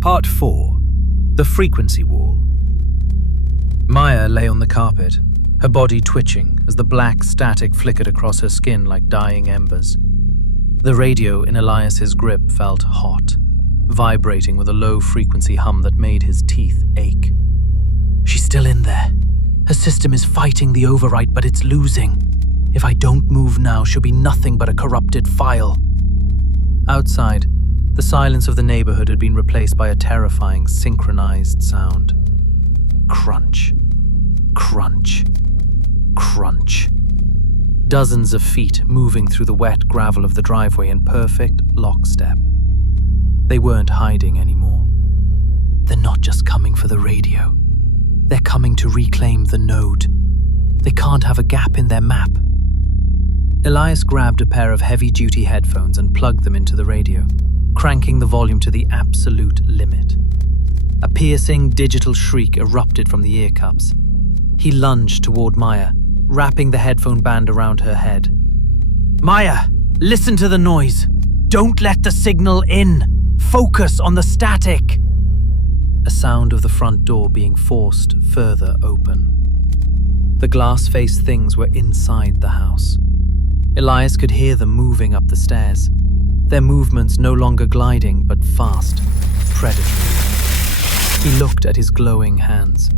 Part 4. The Frequency Wall. Maya lay on the carpet, her body twitching as the black static flickered across her skin like dying embers. The radio in Elias's grip felt hot, vibrating with a low-frequency hum that made his teeth ache. She's still in there. Her system is fighting the overwrite, but it's losing. If I don't move now, she'll be nothing but a corrupted file. Outside, the silence of the neighborhood had been replaced by a terrifying, synchronized sound. Crunch. Crunch. Crunch. Dozens of feet moving through the wet gravel of the driveway in perfect lockstep. They weren't hiding anymore. They're not just coming for the radio. They're coming to reclaim the node. They can't have a gap in their map. Elias grabbed a pair of heavy-duty headphones and plugged them into the radio, cranking the volume to the absolute limit. A piercing digital shriek erupted from the ear cups. He lunged toward Maya, wrapping the headphone band around her head. "Maya, listen to the noise. Don't let the signal in. Focus on the static." A sound of the front door being forced further open. The glass-faced things were inside the house. Elias could hear them moving up the stairs, their movements no longer gliding but fast, predatory. He looked at his glowing hands.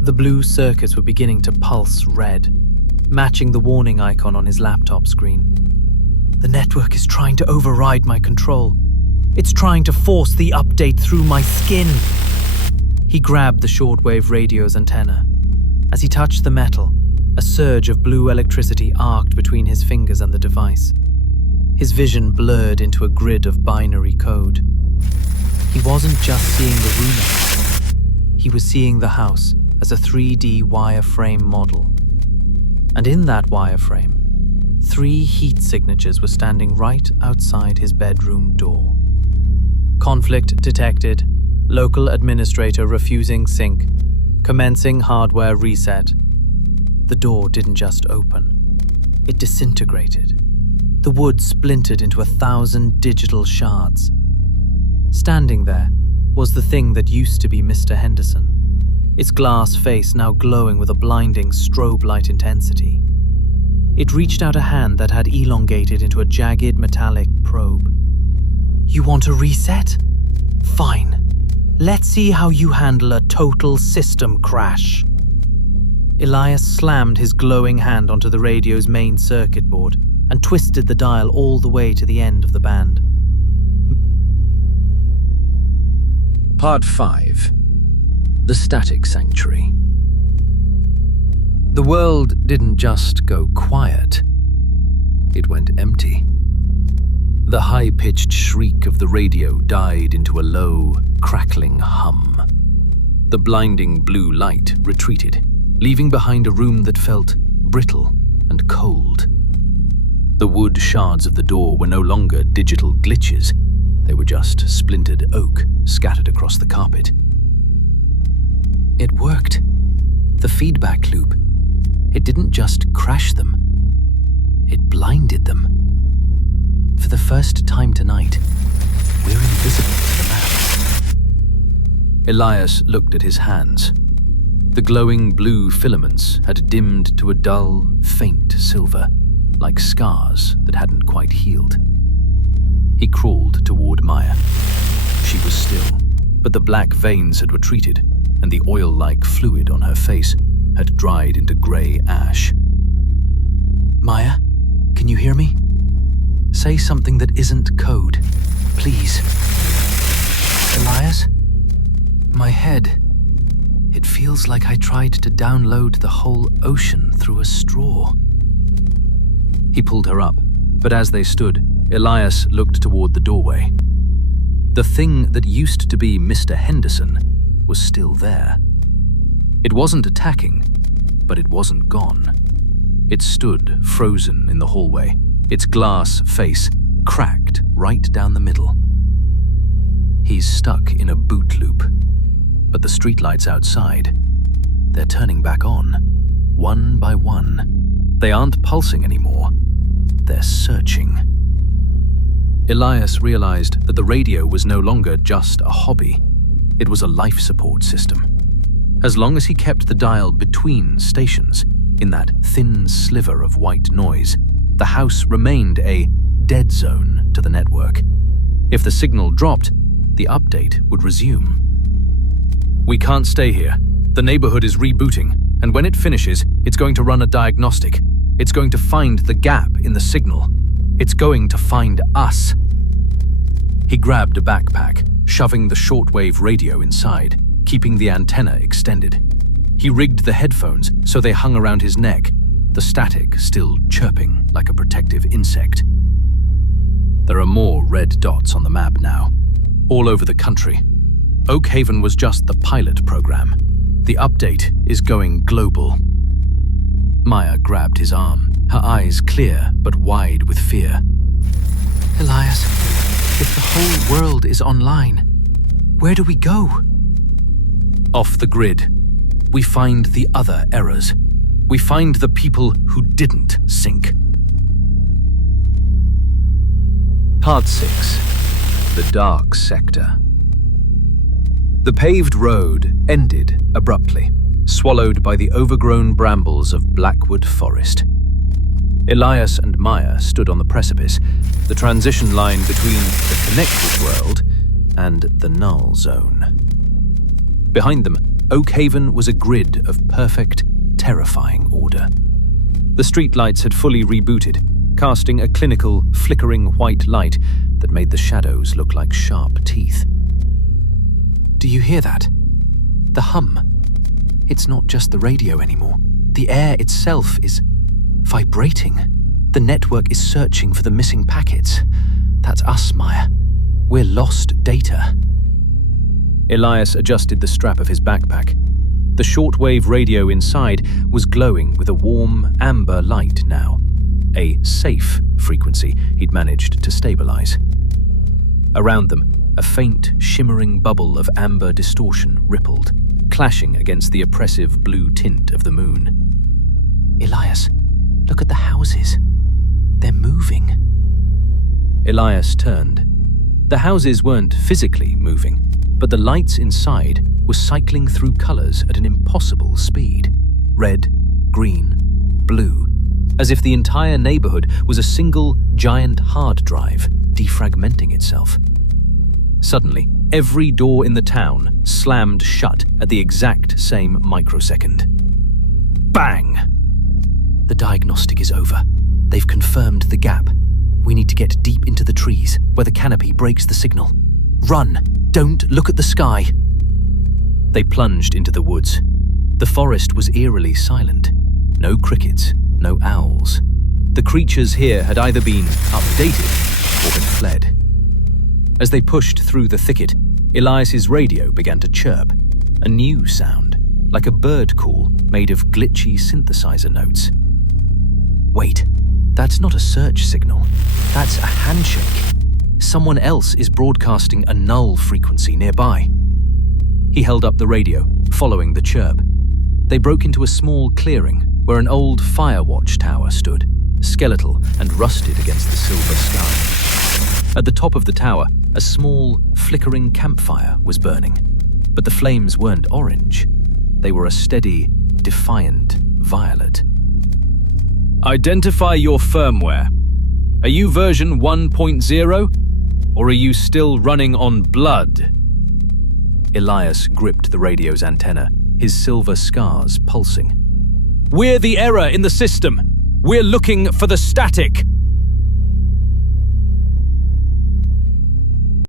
The blue circuits were beginning to pulse red, matching the warning icon on his laptop screen. The network is trying to override my control. It's trying to force the update through my skin. He grabbed the shortwave radio's antenna. As he touched the metal, a surge of blue electricity arced between his fingers and the device. His vision blurred into a grid of binary code. He wasn't just seeing the room anymore. He was seeing the house as a 3D wireframe model. And in that wireframe, 3 heat signatures were standing right outside his bedroom door. Conflict detected. Local administrator refusing sync. Commencing hardware reset. The door didn't just open. It disintegrated. The wood splintered into 1,000 digital shards. Standing there was the thing that used to be Mr. Henderson, its glass face now glowing with a blinding strobe light intensity. It reached out a hand that had elongated into a jagged metallic probe. "You want a reset? Fine. Let's see how you handle a total system crash." Elias slammed his glowing hand onto the radio's main circuit board and twisted the dial all the way to the end of the band. Part 5. The Static Sanctuary. The world didn't just go quiet. It went empty. The high-pitched shriek of the radio died into a low, crackling hum. The blinding blue light retreated, leaving behind a room that felt brittle and cold. The wood shards of the door were no longer digital glitches. They were just splintered oak scattered across the carpet. It worked. The feedback loop. It didn't just crash them. It blinded them. For the first time tonight, we're invisible to the map. Elias looked at his hands. The glowing blue filaments had dimmed to a dull, faint silver, like scars that hadn't quite healed. He crawled toward Maya. She was still, but the black veins had retreated, and the oil-like fluid on her face had dried into grey ash. "Maya, can you hear me? Say something that isn't code, please." "Elias? My head. It feels like I tried to download the whole ocean through a straw." He pulled her up, but as they stood, Elias looked toward the doorway. The thing that used to be Mr. Henderson was still there. It wasn't attacking, but it wasn't gone. It stood frozen in the hallway, its glass face cracked right down the middle. He's stuck in a boot loop, but the streetlights outside, they're turning back on, one by one. They aren't pulsing anymore. They're searching. Elias realized that the radio was no longer just a hobby. It was a life support system. As long as he kept the dial between stations, in that thin sliver of white noise, the house remained a dead zone to the network. If the signal dropped, the update would resume. "We can't stay here. The neighborhood is rebooting, and when it finishes, it's going to run a diagnostic. It's going to find the gap in the signal. It's going to find us." He grabbed a backpack, shoving the shortwave radio inside, keeping the antenna extended. He rigged the headphones so they hung around his neck, the static still chirping like a protective insect. There are more red dots on the map now, all over the country. Oakhaven was just the pilot program. The update is going global. Maya grabbed his arm, her eyes clear but wide with fear. Elias, if the whole world is online, where do we go? Off the grid. We find the other errors. We find the people who didn't sync. Part 6. The Dark Sector. The paved road ended abruptly, swallowed by the overgrown brambles of Blackwood Forest. Elias and Maya stood on the precipice, the transition line between the connected world and the null zone. Behind them, Oakhaven was a grid of perfect, terrifying order. The streetlights had fully rebooted, casting a clinical, flickering white light that made the shadows look like sharp teeth. Do you hear that? The hum. It's not just the radio anymore. The air itself is vibrating. The network is searching for the missing packets. That's us, Maya. We're lost data. Elias adjusted the strap of his backpack. The shortwave radio inside was glowing with a warm, amber light now, a safe frequency he'd managed to stabilize. Around them, a faint, shimmering bubble of amber distortion rippled, clashing against the oppressive blue tint of the moon. Elias, look at the houses. They're moving. Elias turned. The houses weren't physically moving, but the lights inside were cycling through colors at an impossible speed. Red, green, blue, as if the entire neighborhood was a single giant hard drive defragmenting itself. Suddenly, every door in the town slammed shut at the exact same microsecond. Bang! The diagnostic is over. They've confirmed the gap. We need to get deep into the trees, where the canopy breaks the signal. Run! Don't look at the sky! They plunged into the woods. The forest was eerily silent. No crickets, no owls. The creatures here had either been updated or had fled. As they pushed through the thicket, Elias's radio began to chirp, a new sound, like a bird call made of glitchy synthesizer notes. Wait, that's not a search signal. That's a handshake. Someone else is broadcasting a null frequency nearby. He held up the radio, following the chirp. They broke into a small clearing where an old fire watchtower stood, skeletal and rusted against the silver sky. At the top of the tower, a small, flickering campfire was burning, but the flames weren't orange. They were a steady, defiant violet. Identify your firmware. Are you version 1.0? Or are you still running on blood? Elias gripped the radio's antenna, his silver scars pulsing. We're the error in the system. We're looking for the static.